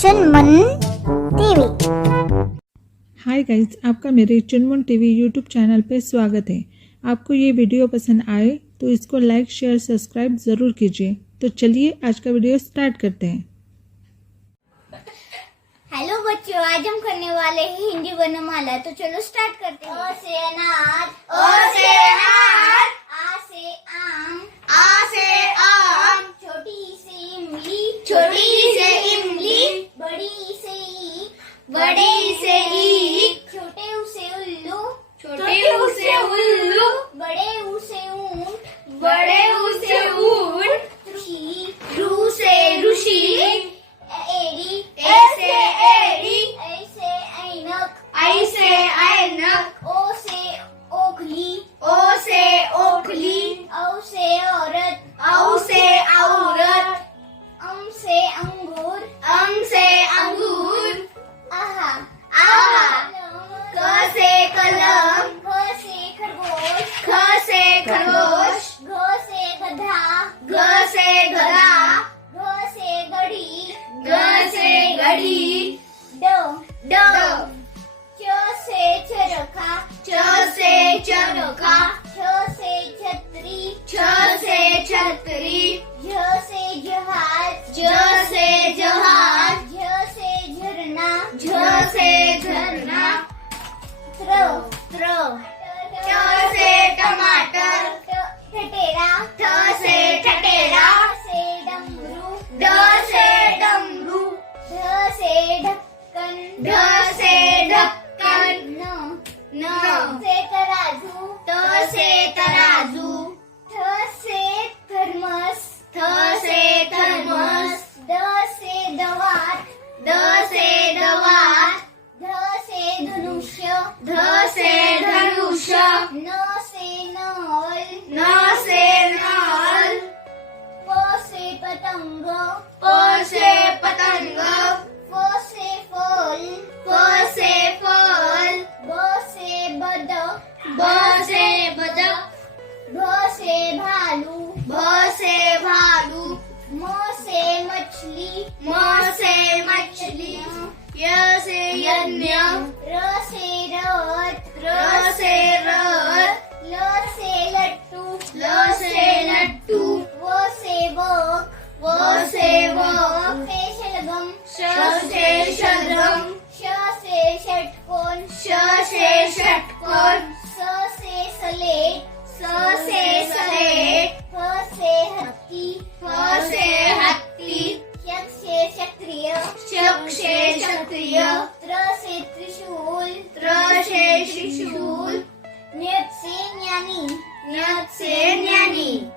चुनमुन TV. Hi guys, आपका मेरे चुनमुन टीवी यूट्यूब चैनल पे स्वागत है। आपको ये वीडियो पसंद आए तो इसको लाइक शेयर सब्सक्राइब ज़रूर कीजिए। तो चलिए आज का वीडियो स्टार्ट करते हैं। हेलो बच्चों, आज हम करने वाले हैं हिंदी वर्णमाला। तो चलो स्टार्ट करते हैं। ओ से अनार, ओ से हार, आ से आम, आ से आम, छोटी से इमली, छोटी से इमली, बड़ी से ईख, बड़ी से ईख, छोटे ऊ से उल्लू, छोटे ऊ से उल्लू, बड़े ऊ से ऊंट, बड़े ऊ से ऊंट, ऋषि, रू से ऋषि, एड़ी, ऐसे एड़ी, ऐसे ऐनक, ऐसे ऐनक, ओ से ओखली, ओ से ओखली, औ से औरत, औ से औरत, से अंगूर, से अंगूर, आहा, आहा, क से कलम, ख से खरगोश, ख से खरगोश, घ से गधा, घ से गधा, घ से घड़ी, घ से घड़ी, ड, च से चरखा, च से चरखा, छ से छतरी, छ से छतरी, झ से जहाज, झ से जहाज, झ से झरना, झ से झरना, त्र, ट से टमाटर, ठटेरा, ठ से ठटेरा, से डमरू, ड से डमरू, ढ से ढक्कन, ढ से ढक्कन, न से तराजू, त से तराजू, थ से थर्मस, थ से थर्मस, द से दवात, द से दवात, ध से धनुष्य, ध से धनुष्य, न से नल, न से नल, प से पतंग, प से पतंग, फ से फल, फ से फल, ब से बदक, ब से बदक, भ से भालू, भ से भालू, म से मछली, म से मछली, य से यज्ञ, र से रथ, र से रथ, ल से लट्टू, ल से लट्टू, व से वक, व से वक, से शलगम, श से शलगम, श से षटकोण, श से षटकोण, स से सलेट, स से सलेट, फ से हत्ती, फ से हत्ती, शक से क्षत्रिय, शक से क्षत्रिय, त्र से त्रिशूल, त्र से त्रिशूल, न्यत से ज्ञानी, न्यत से ज्ञानी।